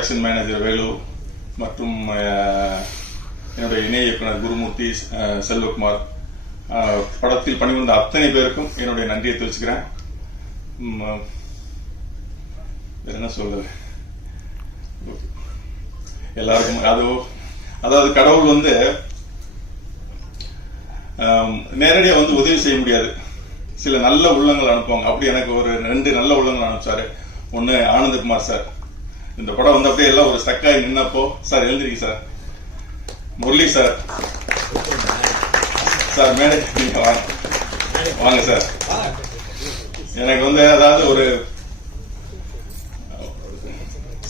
Production manager Velu மற்றும் என்னுடைய இணை இயக்குனர் குருமூர்த்தி, செல்வகுமார், படத்தில் பணிபுரிந்த அத்தனை பேருக்கும் என்னுடைய நன்றியை தெரிவிச்சுக்கிறேன். வேற என்ன சொல்றது, எல்லாருக்கும் அதாவது கடவுள் வந்து நேரடியா வந்து உதவி செய்ய முடியாது, சில நல்ல உள்ளங்கள் அனுப்புவாங்க. அப்படி எனக்கு ஒரு 2 நல்ல உள்ளங்கள் அனுப்பிச்சாரு. ஒன்னு ஆனந்தகுமார் சார், இந்த படம் வந்து அப்படியே எல்லாம் ஒரு ஸ்டக்காகி நின்னப்போ, சார் எழுந்திருக்கீங்க சார். முரளி சார், சார் மேடை நீங்க வாங்க சார். எனக்கு வந்து அதாவது ஒரு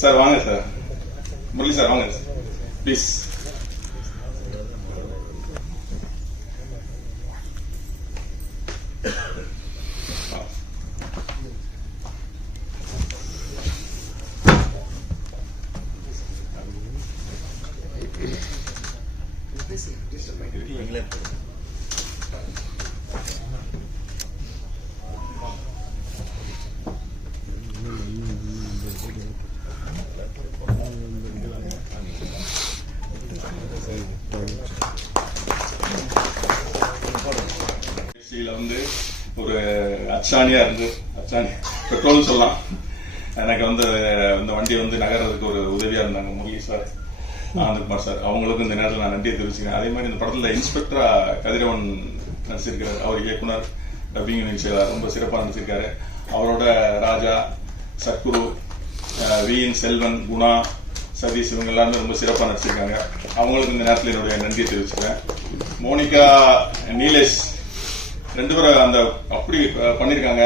சார் வாங்க சார், முரளி சார் வாங்க ப்ளீஸ். வந்து ஒரு அச்சாணியா இருந்து, அச்சாணி பெட்ரோல் சொல்லலாம், எனக்கு வந்து இந்த வண்டி வந்து நகர்றதுக்கு ஒரு உதவியா இருந்தாங்க முரளி சார், ஆனந்தகுமார் சார். அவங்களுக்கும் இந்த நேரத்தில் நான் நன்றியை தெரிவிச்சுக்கிறேன். அதே மாதிரி இந்த படத்தில் இன்ஸ்பெக்டரா கதிரவன் நடிச்சிருக்காரு. அவர் இயக்குனர், டப்பிங் யூனிட் செயலாளர், ரொம்ப சிறப்பாக நடிச்சிருக்காரு. அவரோட ராஜா, சத்குரு, விஎன் செல்வன், குணா, சதீஷ், இவங்க எல்லாருமே ரொம்ப சிறப்பாக நடிச்சிருக்காங்க. அவங்களுக்கு இந்த நேரத்தில் என்னுடைய நன்றியை தெரிவிச்சுக்கிறேன். மோனிகா, நீலேஷ் 2 பேரும் அந்த அப்படி பண்ணிருக்காங்க.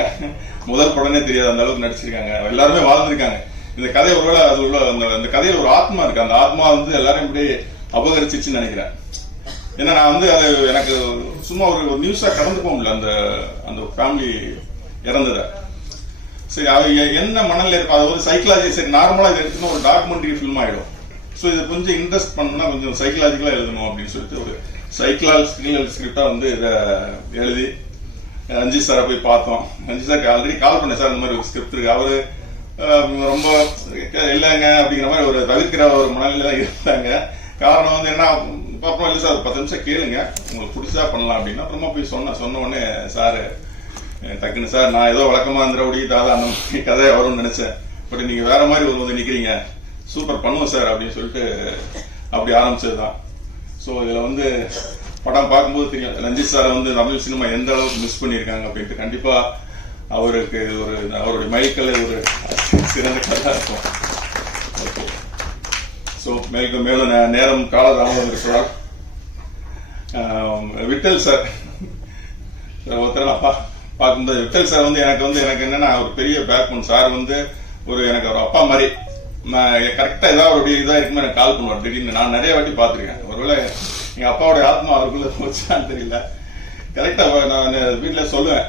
முதல் படமே தெரியாது அந்த அளவுக்கு நடிச்சிருக்காங்க. எல்லாருமே வாழ்ந்திருக்காங்க. இந்த கதை ஒருவேளை அது உள்ள அந்த கதையில ஒரு ஆத்மா இருக்கு. அந்த ஆத்மா வந்து எல்லாரும் இப்படி அபகரிச்சிச்சுன்னு நினைக்கிறேன். ஏன்னா நான் வந்து அது எனக்கு சும்மா ஒரு நியூஸா கடந்து போக முடியல. அந்த ஃபேமிலி இறந்தத சரி, அது என்ன மனநிலை இருக்கும், அது ஒரு சைக்காலஜி. சரி, நார்மலா இது எடுத்துனா ஒரு டாக்குமெண்ட்ரி ஃபிலிம் ஆயிடும். ஸோ இதை கொஞ்சம் இன்ட்ரெஸ்ட் பண்ணா கொஞ்சம் சைக்கலாஜிக்கலா எழுதணும் அப்படின்னு சொல்லிட்டு ஒரு சைக்கலாஜிக்கல் ஸ்கிரிப்டா வந்து இதை எழுதி ரஞ்சித் சாரை போய் பார்த்தோம். ரஞ்சித் சாருக்கு ஆல்ரெடி கால் பண்ணேன், சார் இந்த மாதிரி ஒரு ஸ்கிரிப்ட் இருக்கு. அவரு ரொம்ப இல்லைங்க அப்படிங்கிற மாதிரி ஒரு தவிர்க்கிற ஒரு மனநிலை தான் இருந்தாங்க. காரணம் வந்து என்ன, அப்புறம் இல்லை சார் 10 நிமிஷம் கேளுங்க, உங்களுக்கு பிடிச்சா பண்ணலாம் அப்படின்னு அப்புறமா போய் சொன்ன உடனே சார் டக்குன்னு, சார் நான் ஏதோ வழக்கமா இருந்துட தாதா அந்த மாதிரி கதை வரும்னு நினைச்சேன், பட் நீங்க வேற மாதிரி ஒரு வந்து நிக்கிறீங்க, சூப்பர் பண்ணுவோம் சார் அப்படின்னு சொல்லிட்டு அப்படி ஆரம்பிச்சதுதான். ஸோ இதுல வந்து படம் பார்க்கும்போது தெரியும் ரஞ்சித் சாரை வந்து தமிழ் சினிமா எந்த அளவுக்கு மிஸ் பண்ணியிருக்காங்க அப்படின்ட்டு. கண்டிப்பா அவருக்கு ஒரு அவருடைய மைக்கல்ல ஒரு சிறந்த கதை இருக்கும். ஓகே, ஸோ மேலும் நேரம் காலதாமதம் இருக்கிறார். விட்டல் சார் ஒருத்தர் பார்க்கும்போது விட்டல் சார் வந்து எனக்கு என்னன்னா ஒரு பெரிய பேக்போன். சார் வந்து எனக்கு ஒரு அப்பா மாதிரி. கரெக்டா ஏதாவது ஒரு இதா இருக்குமே எனக்கு கால் பண்ணுவார் திடீர்னு. நான் நிறைய வாட்டி பார்த்துருக்கேன். ஒருவேளை எங்க அப்பாவோட ஆத்மா அவருக்குள்ள போச்சான்னு தெரியல. கரெக்டா நான் வீட்டுல சொல்லுவேன்,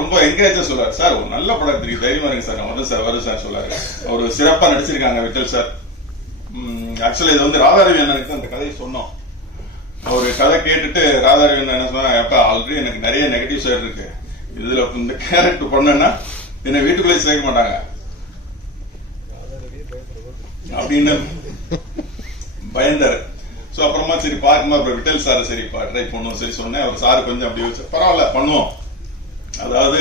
ரொம்ப என்கரேஜா சொல்லுவார், சார் ஒரு நல்ல படம் தெரியும், தைரியமா இருக்கு சார், வரும் சார் சொல்லுவாரு. அவர் சிறப்பா நடிச்சிருக்காங்க விட்டல் சார். ஆக்சுவலா இது வந்து ராதாரவி அண்ணனுக்கு அந்த கதையை சொன்னோம். அவரு கதை கேட்டுட்டு ராதாரவி அண்ணன் என்ன சொன்னா, அப்பா ஆல்ரெடி எனக்கு நிறைய நெகட்டிவ் சைடு இருக்கு, இதுல இந்த கேரக்டர் பண்ணேன்னா என்னை வீட்டுக்குள்ளே சேர்க்க மாட்டாங்க அப்படின்னு பயந்தாரு. சோ அப்புறமா சரி பார்க்குமா அப்புறம் விட்டல் சார் சரி ட்ரை பண்ணுவோம் சரி சொன்னேன். அவர் சாரு கொஞ்சம் அப்படி வச்சு பரவாயில்ல பண்ணுவோம். அதாவது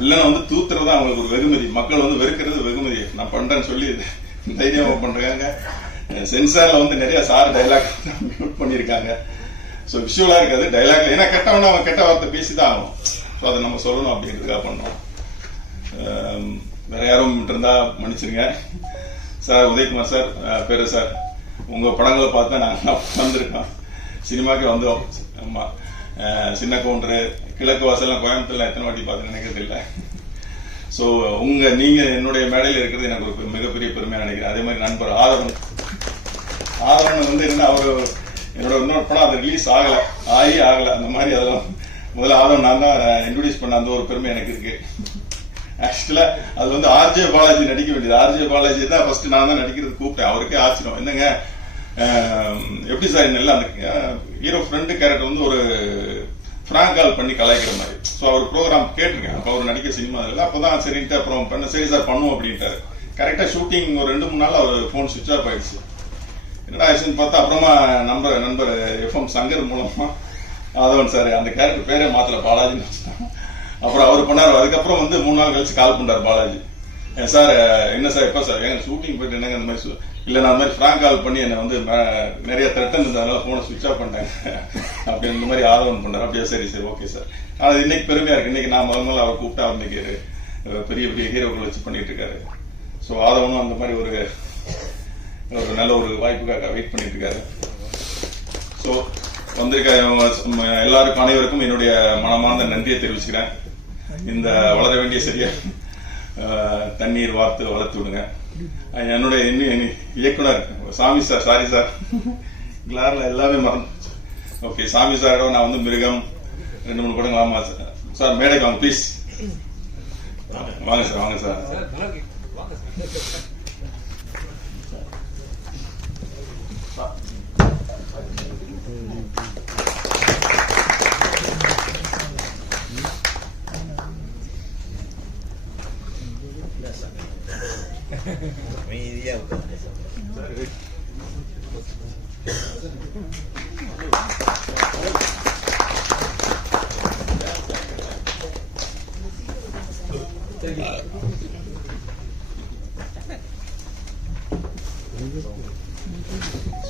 வில்லனை வந்து தூத்துறதா அவங்களுக்கு ஒரு வெகுமதி, மக்கள் வந்து வெறுக்கிறது வெகுமதி. நான் பண்றேன்னு சொல்லி தைரியமா பண்றாங்க. சென்சார்ல வந்து நிறைய சார் டைலாக் மியூட் பண்ணிருக்காங்க. ஸோ விஷுவலா இருக்காது டைலாக்ல, ஏன்னா கெட்டவனா அவன் கெட்ட வார்த்தை பேசிதான் ஆகும். ஸோ அதை நம்ம சொல்லணும் அப்படின்றதுக்காக பண்ணோம். வேற யாரும் இருந்தா மன்னிச்சிருங்க. சார் உதயகுமார் சார், பேரு சார், உங்க படங்களை பார்த்தா நாங்க வந்திருக்கோம், சினிமாக்கே வந்தோம். ஆமா, சின்ன கவுண்டரு, கிழக்கு வாசல்லாம் கோயம்புத்தூர்ல எத்தனை வாட்டி பார்த்து நினைக்கிறது இல்லை. ஸோ நீங்க என்னுடைய மேடையில் இருக்கிறது எனக்கு ஒரு மிகப்பெரிய பெருமையா நினைக்கிறேன். அதே மாதிரி நண்பர் ஆதவன் வந்து என்ன, அவரு என்னோட இன்னொரு படம் அது ரிலீஸ் ஆகல அந்த மாதிரி அதெல்லாம் முதல்ல ஆதவன் நான் தான் இன்ட்ரோடியூஸ் பண்ண அந்த ஒரு பெருமை எனக்கு இருக்கு. ஆக்சுவலா அது வந்து ஆர்ஜே பாலாஜி நடிக்க வேண்டியது. ஆர்ஜே பாலாஜி தான் ஃபர்ஸ்ட் நான் தான் நடிக்கிறது கூப்பிட்டேன். அவருக்கே ஆச்சரியம், என்னங்க எப்படி சார் என்ன அந்த ஹீரோ ஃப்ரெண்டு கேரக்டர் வந்து ஒரு பிராங்க் கால் பண்ணி கலாய்க்கிற மாதிரி. ஸோ அவர் ப்ரோக்ராம் கேட்டிருக்கேன். அப்போ அவர் நடிக்க சினிமா இல்லை. அப்போதான் சரின்ட்டு அப்புறம் பண்ண சரி சார் பண்ணுவோம் அப்படின்ட்டாரு. கரெக்டாக ஷூட்டிங் ஒரு 2-3 நாள் அவர் ஃபோன் சுவிட்ச் ஆஃப் ஆயிடுச்சு. என்னடா ஆயிடுச்சுன்னு பார்த்தா அப்புறமா நண்பர் எஃப்எம் சங்கர் மூலமா ஆதவன் சார் அந்த கேரக்டர் பேரே மாத்தல பாலாஜின்னு வச்சுட்டான். அப்புறம் அவர் பண்ணார். அதுக்கப்புறம் வந்து 3 நாள் கழிச்சு கால் பண்ணார் பாலாஜி. சார் என்ன சார் எப்போ சார் எங்க ஷூட்டிங் போயிட்டு என்னங்க இந்த மாதிரி இல்லை நான் அந்த மாதிரி ஃப்ராங்க் கால் பண்ணி என்னை வந்து நிறைய த்ரெட்டன் இருந்ததுனால ஃபோனை சுவிட்ச் ஆஃப் பண்ணிட்டாங்க அப்படின்னு இந்த மாதிரி ஆதவன் பண்ணார். அப்படியே சரி ஓகே சார். ஆனால் இன்னைக்கு பெருமையா இருக்கு. இன்னைக்கு நான் முதல்ல அவர் கூப்பிட்டா அவர் இன்னைக்கு பெரிய பெரிய ஹீரோக்கள் வச்சு பண்ணிட்டு இருக்காரு. ஸோ ஆதவனும் அந்த மாதிரி ஒரு நல்ல ஒரு வாய்ப்புக்காக வெயிட் பண்ணிட்டு இருக்காரு. ஸோ வந்திருக்க எல்லாருக்கும் அனைவருக்கும் என்னுடைய மனமார்ந்த நன்றியை தெரிவிச்சுக்கிறேன். இந்த வளர வேண்டிய சரியா தண்ணீர் வார்த்து வளர்த்து விடுங்க. என்னுடைய இயக்குனர் சாமி சார், சாரி சார் கிளாரில் எல்லாமே மறந்து. ஓகே சாமி சாரோட நான் வந்து மிருகம் 2-3 படங்கள். ஆமா சார் மேடைக்கு வாங்க ப்ளீஸ். வாங்க சார் வாங்க சார்.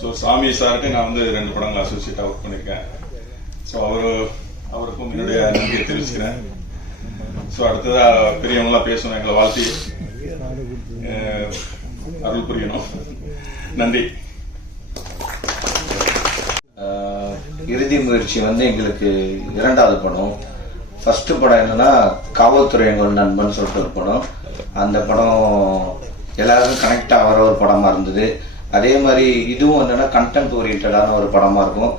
ஸோ சாமி சாருக்கு நான் வந்து 2 படங்கள் அசோசியேட்டா ஒர்க் பண்ணியிருக்கேன். ஸோ அவருக்கும் என்னுடைய நன்றியை தெரிவிச்சுக்கிறேன். ஸோ அடுத்ததா பெரியவங்களா பேசணும், எங்களை வாழ்த்தி அருள் புரியணும். நன்றி. இறுதி முயற்சி வந்து எங்களுக்கு 2வது படம். ஃபர்ஸ்ட் படம் என்னன்னா காவல்துறை எங்கள் நண்பன் சொல்லிட்டு ஒரு படம். அந்த படம் எல்லாருக்கும் கனெக்ட் ஆகிற ஒரு படமா இருந்தது. அதே மாதிரி இதுவும் என்னன்னா கண்டென்ட் ஓரியன்டான ஒரு படமா இருக்கும்.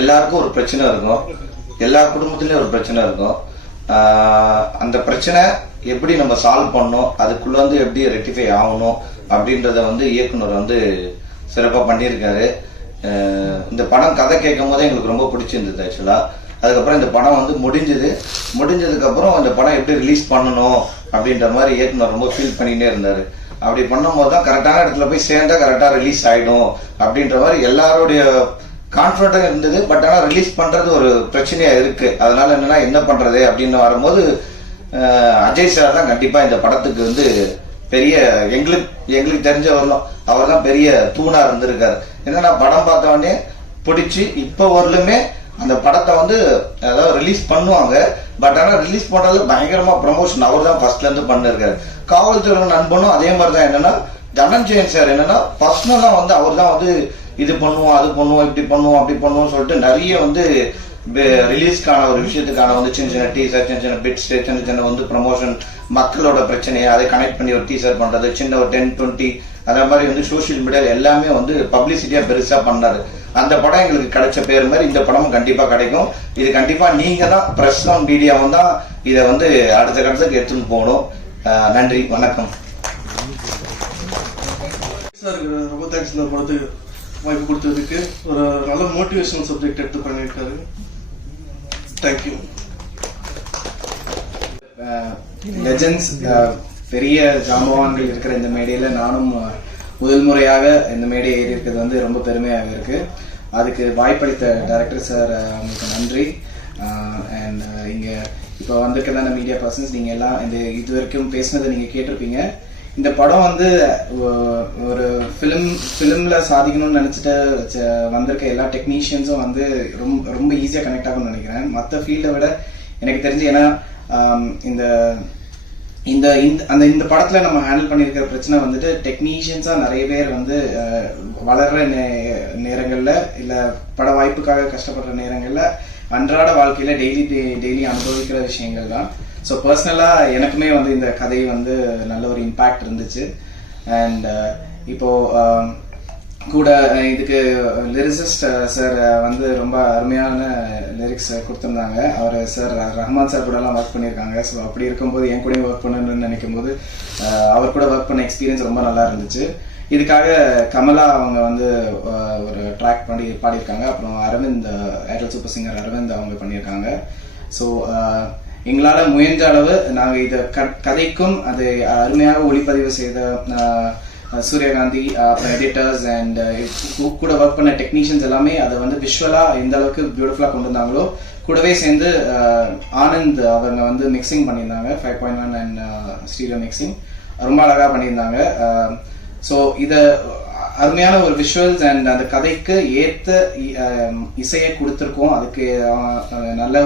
எல்லாருக்கும் ஒரு பிரச்சனை இருக்கும், எல்லா குடும்பத்திலயும் ஒரு பிரச்சனை இருக்கும். அந்த பிரச்சனை எப்படி நம்ம சால்வ் பண்ணணும், அதுக்குள்ள வந்து எப்படி ரெக்டிஃபை ஆகணும் அப்படின்றத வந்து இயக்குனர் வந்து சிறப்பா பண்ணியிருக்காரு. இந்த படம் கதை கேட்கும் போதே எங்களுக்கு ரொம்ப பிடிச்சிருந்தது ஆக்சுவலா. அதுக்கப்புறம் இந்த படம் வந்து முடிஞ்சதுக்கு அப்புறம் இந்த படம் எப்படி ரிலீஸ் பண்ணணும் அப்படின்ற மாதிரி இயக்குனர் ரொம்ப ஃபீல் பண்ணிட்டே இருந்தாரு. அப்படி பண்ணும்போது தான் கரெக்டான இடத்துல போய் சேர்ந்தா கரெக்டா ரிலீஸ் ஆயிடும் அப்படின்ற மாதிரி எல்லாருடைய கான்ஃபிடண்டா இருந்தது. பட் ஆனால் ரிலீஸ் பண்றது ஒரு பிரச்சனையா இருக்கு. அதனால என்னன்னா என்ன பண்றது அப்படின்னு வரும்போது அஜய் சார் தான் கண்டிப்பா இந்த படத்துக்கு வந்து பெரிய எங்களுக்கு தெரிஞ்ச வரலாம் அவர் தான் பெரிய தூணா இருந்திருக்காரு. என்னன்னா படம் பார்த்த உடனே பிடிச்சி இப்போ வரலுமே அந்த படத்தை வந்து அதாவது ரிலீஸ் பண்ணுவாங்க. பட் ஆனால் ரிலீஸ் பண்றது பயங்கரமா ப்ரமோஷன் அவர் தான் ஃபர்ஸ்ட்ல இருந்து பண்ணிருக்காரு. காவல்துறை நண்பனும் அதே மாதிரி தான். என்னன்னா தனஞ்சயன் சார் என்னன்னா பர்சனலா வந்து அவர் தான் வந்து இது பண்ணுவோம் அது பண்ணுவோம் இப்படி பண்ணுவோம் அப்படி பண்ணுவோம் சொல்லிட்டு நிறைய வந்து ரிலீஸ்க்கான ஒரு விஷயத்துக்கான வந்து சின்ன டீசர், சின்ன பிட்ஸ், சின்ன வந்து ப்ரமோஷன், மக்களோட பிரச்சனையை அதை கனெக்ட் பண்ணி ஒரு டீசர் பண்றது, சின்ன ஒரு 10-20 அதே மாதிரி வந்து சோசியல் மீடியாவில் எல்லாமே வந்து பப்ளிசிட்டியா பெருசா பண்ணாரு. அந்த படம் எங்களுக்கு கிடைச்ச பேர் மாதிரி இந்த படமும் கண்டிப்பா கிடைக்கும். இது கண்டிப்பா நீங்க தான் பிரஸ் ஆன் மீடியாவும் தான் இதை வந்து அடுத்த கட்டத்துக்கு எடுத்துன்னு போகணும். நன்றி, வணக்கம் சார். ரொம்ப தேங்க்ஸ் இந்த படத்துக்கு வாய்ப்பு கொடுத்ததுக்கு. ஒரு நல்ல மோட்டிவேஷனல் சப்ஜெக்ட் எடுத்து பண்ணியிருக்காரு. தேங்க்யூ. லெஜண்ட்ஸ், பெரிய ஜாம்பவான்கள் இருக்கிற இந்த மேடையில நானும் முதல் முறையாக இந்த மேடை ஏறி இருக்கிறது வந்து ரொம்ப பெருமையாக இருக்கு. அதுக்கு வாய்ப்பளித்த டைரக்டர் சார் உங்களுக்கு நன்றி. அண்ட் இங்க இப்போ வந்திருக்கிறதான மீடியா பர்சன்ஸ் நீங்க எல்லாம் இந்த இது வரைக்கும் பேசினதை நீங்க கேட்டிருப்பீங்க. இந்த படம் வந்து ஒரு ஃபிலிம்ல சாதிக்கணும்னு நினைச்சிட்டு வந்திருக்க எல்லா டெக்னீஷியன்ஸும் வந்து ரொம்ப ஈஸியா கனெக்ட் ஆகும்னு நினைக்கிறேன் மற்ற ஃபீல்டை விட. எனக்கு தெரிஞ்சு ஏன்னா இந்த படத்துல நம்ம ஹேண்டில் பண்ணிருக்கிற பிரச்சனை வந்துட்டு டெக்னீஷியன்ஸா நிறைய பேர் வந்து வளர்ற நேரங்கள்ல இல்ல பட வாய்ப்புக்காக கஷ்டப்படுற நேரங்கள்ல அன்றாட வாழ்க்கையில டெய்லி அனுபவிக்கிற விஷயங்கள் தான். ஸோ பர்சனலா எனக்குமே வந்து இந்த கதை வந்து நல்ல ஒரு இம்பாக்ட் இருந்துச்சு. அண்ட் இப்போ கூட இதுக்கு லிரிசிஸ்ட் சார் வந்து ரொம்ப அருமையான லிரிக்ஸ் கொடுத்துருந்தாங்க. அவர் சார் ரஹ்மான் சார் கூட எல்லாம் ஒர்க் பண்ணியிருக்காங்க. ஸோ அப்படி இருக்கும்போது என் கூட ஒர்க் பண்ணணும்னு நினைக்கும் போது அவர் கூட ஒர்க் பண்ண எக்ஸ்பீரியன்ஸ் ரொம்ப நல்லா இருந்துச்சு. இதுக்காக கமலா அவங்க வந்து ஒரு ட்ராக் பாடியிருக்காங்க. அப்புறம் Aravind, Airtel super singer Aravind அவங்க பண்ணியிருக்காங்க. ஸோ எங்களால் முயன்ற அளவு நாங்கள் இதை கதைக்கும் அதை அருமையாக ஒளிப்பதிவு செய்த சூரியகாந்தி, அப்புறம் எடிட்டர்ஸ் அண்ட் கூட ஒர்க் பண்ண டெக்னீஷியன்ஸ் எல்லாமே அதை வந்து விஷுவலாக எந்த அளவுக்கு பியூட்டிஃபுல்லாக கொண்டு வந்தாங்களோ, கூடவே சேர்ந்து ஆனந்த் அவங்க வந்து மிக்சிங் பண்ணியிருந்தாங்க, 5.1 அண்ட் ஸ்டீரியோ மிக்சிங் ரொம்ப அழகாக பண்ணியிருந்தாங்க. ஸோ இதை அருமையான ஒரு விஷுவல்ஸ் அண்ட் அந்த கதைக்கு ஏற்ற இசையை கொடுத்துருக்கோம். அதுக்கு நல்ல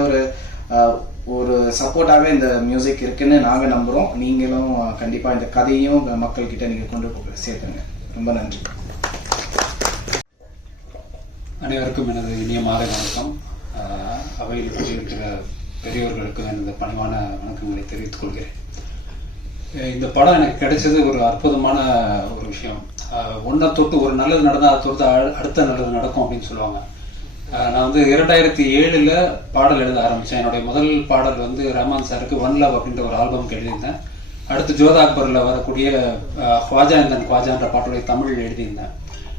ஒரு சப்போர்ட்டாக இந்த மியூசிக் இருக்குன்னு நாங்கள் நம்புகிறோம். நீங்களும் கண்டிப்பாக இந்த கதையும் மக்கள்கிட்ட நீங்கள் கொண்டு சேர்த்துங்க. ரொம்ப நன்றி. அனைவருக்கும் எனது இனிய மாலை வணக்கம். அவையில் இருக்கிற பெரியவர்களுக்கு எனது பணிவான வணக்கங்களை தெரிவித்துக் கொள்கிறேன். இந்த படம் எனக்கு கிடைச்சது ஒரு அற்புதமான ஒரு விஷயம். ஒன்றை தொட்டு ஒரு நல்லது நடந்தால் அதை தொட்டு அடுத்த நல்லது நடக்கும் அப்படின்னு சொல்லுவாங்க. நான் வந்து 2007 பாடல் எழுத ஆரம்பித்தேன். என்னுடைய முதல் பாடல் வந்து ரஹ்மான் சாருக்கு ஒன் லவ் அப்படின்ற ஒரு ஆல்பம்க்கு எழுதியிருந்தேன். அடுத்து ஜோதா அக்பரில் வரக்கூடிய ख्वाजा इंदन ख्वाजाன்ற பாட்டுடைய தமிழ் எழுதியிருந்தேன்.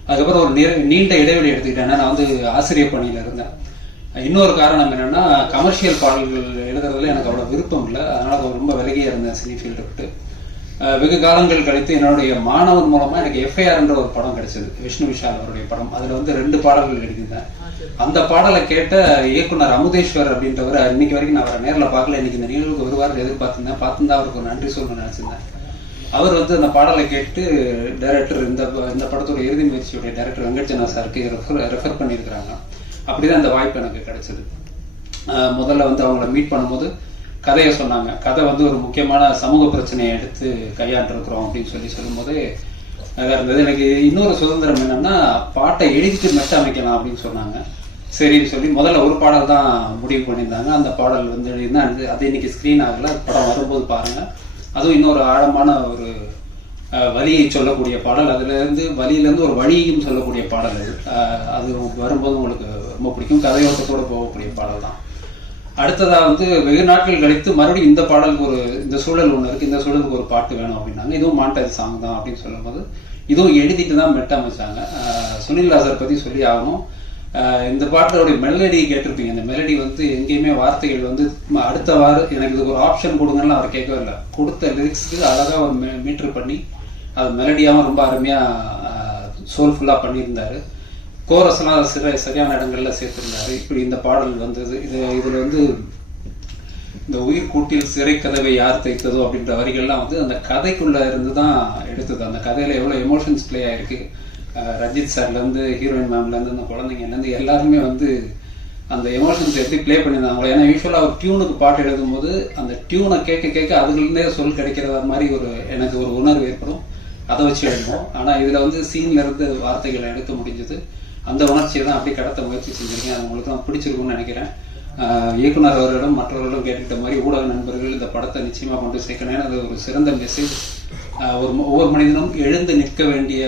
அதுக்கப்புறம் ஒரு நீண்ட இடைவெளி எடுத்துக்கிட்டேன். நான் வந்து ஆசிரியர் பணியில் இருந்தேன். இன்னொரு காரணம் என்னன்னா, கமர்ஷியல் பாடல்கள் எழுதுறதுல எனக்கு அவ்வளோ விருப்பம் இல்லை. அதனால அது ரொம்ப விலகியே இருந்தேன் சினி ஃபீல்டை விட்டு. வெகு காலங்கள் கழித்து என்னுடைய மாணவன் மூலமா எனக்கு எஃப்ஐஆர்ன்ற ஒரு படம் கிடைச்சது, விஷ்ணு விஷால் அவருடைய படம். அதுல வந்து 2 பாடல்கள் எழுதியிருந்தேன். அந்த பாடலை கேட்ட இயக்குனர் அமுதேஸ்வர் அப்படின்றவர், இன்னைக்கு வரைக்கும் நான் அவரை நேரில் பார்க்கல, இன்னைக்கு இந்த நிகழ்வுக்கு வருவார் எதிர்பார்த்திருந்தேன். பார்த்துருந்தா அவருக்கு ஒரு நன்றி சொல்லணும்னு நினைச்சிருந்தேன். அவர் வந்து அந்த பாடலை கேட்டு டைரக்டர் இந்த படத்தோட இறுதி முயற்சியுடைய டைரக்டர் வெங்கட்ஜனா சாருக்கு ரெஃபர் பண்ணியிருக்கிறாங்க. அப்படிதான் அந்த வாய்ப்பு எனக்கு கிடைச்சது. முதல்ல வந்து அவங்கள மீட் பண்ணும்போது கதையை சொன்னாங்க. கதை வந்து ஒரு முக்கியமான சமூக பிரச்சனையை எடுத்து கையாண்டிருக்கிறோம் அப்படின்னு சொல்லும்போது நல்லா இருந்தது. எனக்கு இன்னொரு சுதந்திரம் என்னன்னா, பாட்டை எழுதிட்டு மெட்ட அமைக்கலாம் அப்படின்னு சொன்னாங்க. சரின்னு சொல்லி முதல்ல ஒரு பாடல் தான் முடிவு பண்ணியிருந்தாங்க. அந்த பாடல் வந்து அது இன்னைக்கு ஸ்கிரீன் ஆகல. படம் வரும்போது பாருங்க. அதுவும் இன்னொரு ஆழமான ஒரு வலியை சொல்லக்கூடிய பாடல். வலியிலேருந்து ஒரு வழியையும் சொல்லக்கூடிய பாடல் அது வரும்போது உங்களுக்கு ரொம்ப பிடிக்கும். கதையோட்டத்தோடு போகக்கூடிய பாடல் தான். அடுத்ததாக வந்து வெகு நாட்கள் கழித்து மறுபடியும் இந்த பாடலுக்கு இந்த சூழல் ஒன்று இருக்குது, இந்த சூழலுக்கு ஒரு பாட்டு வேணும் அப்படின்னாங்க. இதுவும் மாண்டேஜ் சாங் தான் அப்படின்னு சொல்லும்போது இதுவும் எழுதிட்டு தான் மெட்ட அமைச்சாங்க. சுனில் ராசர் பற்றி சொல்லி ஆகணும். இந்த பாட்டோடைய மெலடி கேட்டிருப்பீங்க. இந்த மெலடி வந்து எங்கேயுமே வார்த்தைகள் வந்து அடுத்த வாரம் எனக்கு இதுக்கு ஒரு ஆப்ஷன் கொடுங்கன்னு அவர் கேட்கவே இல்லை. கொடுத்த லிரிக்ஸ்க்கு அழகாக ஒரு மீட்டர் பண்ணி அது மெலடியாகவும் ரொம்ப அருமையாக சோல்ஃபுல்லாக பண்ணியிருந்தாரு. கோரஸ்லாம் சரியான இடங்கள்ல சேர்த்திருந்தாரு. இப்படி இந்த பாடல் வந்தது. இதுல வந்து இந்த உயிர் கூட்டில் சிறை கதவை யார் தைத்ததோ அப்படின்ற வரிகள்லாம் வந்து அந்த கதைக்குள்ள இருந்து தான் எடுத்தது. அந்த கதையில எவ்வளவு எமோஷன்ஸ் பிளே ஆயிருக்கு. ரஞ்சித் சார்ல இருந்து, ஹீரோயின் மேம்ல இருந்து, அந்த குழந்தைங்கல இருந்து எல்லாருமே வந்து அந்த எமோஷன்ஸ் எப்படி பிளே பண்ணியிருந்தாங்களோ. ஏன்னா யூஸ்வலா ஒரு டியூனுக்கு பாட்டு எழுதும் போது அந்த டியூனை கேட்க அதுல இருந்தே சொல் கிடைக்கிறத மாதிரி எனக்கு ஒரு உணர்வு ஏற்படும். அதை வச்சு எழுதுவோம். ஆனா இதுல வந்து சீன்ல இருந்து வார்த்தைகளை எடுக்க முடிஞ்சது. அந்த உணர்ச்சியை தான் அப்படி கடத்த முயற்சி செஞ்சிருக்கேன். அது உங்களுக்கு தான் பிடிச்சிருக்கும்னு நினைக்கிறேன். இயக்குனர் அவர்களிடம் மற்றவர்களும் கேட்டுக்கிட்ட மாதிரி ஊடக நண்பர்கள் இந்த படத்தை நிச்சயமா கொண்டு சேர்க்கணும். ஏன்னா அது ஒரு சிறந்த மெசேஜ். ஒவ்வொரு மனிதனும் எழுந்து நிற்க வேண்டிய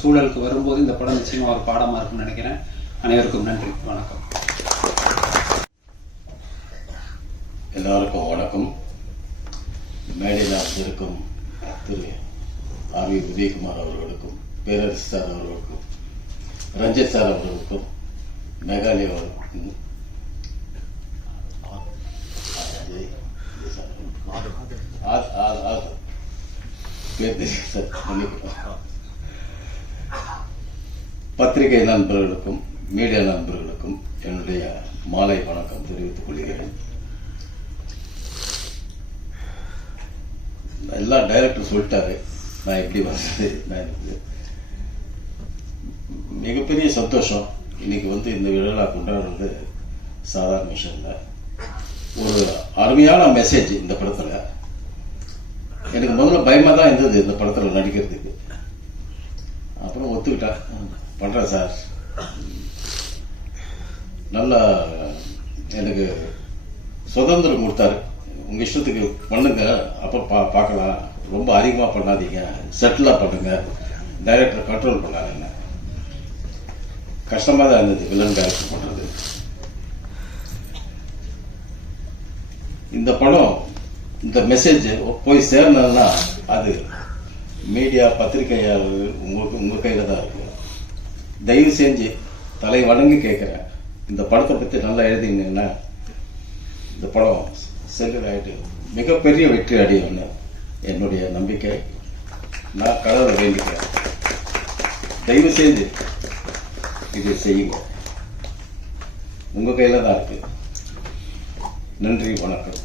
சூழலுக்கு வரும்போது இந்த படம் நிச்சயமா ஒரு பாடமா இருக்கும்னு நினைக்கிறேன். அனைவருக்கும் நன்றி, வணக்கம். எல்லாருக்கும் வணக்கம். மேடையில் இருக்கும் திரு ஆர் வி உதயகுமார் அவர்களுக்கும், பேரரசு சார் அவர்களுக்கும், ரஞ்சித் சார் அவர்களுக்கும், மேகாலயா அவர்களுக்கும், பத்திரிகை நண்பர்களுக்கும் மீடியா நண்பர்களுக்கும் என்னுடைய மாலை வணக்கம் தெரிவித்துக் கொள்கிறேன். எல்லா டைரக்டர் சொல்லிட்டாரு, நான் எப்படி வந்தது. மிகப்பெரிய சந்தோஷம். இன்னைக்கு வந்து இந்த விழா கொண்டாடுறது சாதாரண விஷயம் இல்லை. ஒரு அருமையான மெசேஜ் இந்த படத்துல. எனக்கு முதல்ல பயமா தான் இருந்தது இந்த படத்துல நடிக்கிறதுக்கு. அப்புறம் ஒத்துக்கிட்டேன், பண்றேன் சார். நல்லா எனக்கு சுதந்திரம் கொடுத்தாரு. உங்க இஷ்டத்துக்கு பண்ணுங்க, அப்புறம் பார்க்கலாம், ரொம்ப அதிகமா பண்ணாதீங்க, செட்டிலா பண்ணுங்க. டைரக்டர் கண்ட்ரோல் பண்ணாரு. என்ன கஷ்டமா தான் இருந்தது வில்லன் டைரக்டர் பண்றது. இந்த படம், இந்த மெசேஜ் போய் சேர்ந்ததுன்னா அது மீடியா, பத்திரிகையாளர்கள் உங்க கையில தான் இருக்கு. தயவு செஞ்சு தலை வணங்கி கேட்கிறேன், இந்த படத்தை பத்தி நல்லா எழுதிங்கன்னா இந்த படம் செட்டில் ஆகிட்டு மிகப்பெரிய வெற்றி அடையும்னு என்னுடைய நம்பிக்கை. நான் கடவுளை வேண்டிக்கிறேன், தயவு செய்து இதை செய்யுங்க. உங்க கையில தான் இருக்கு. நன்றி, வணக்கம்.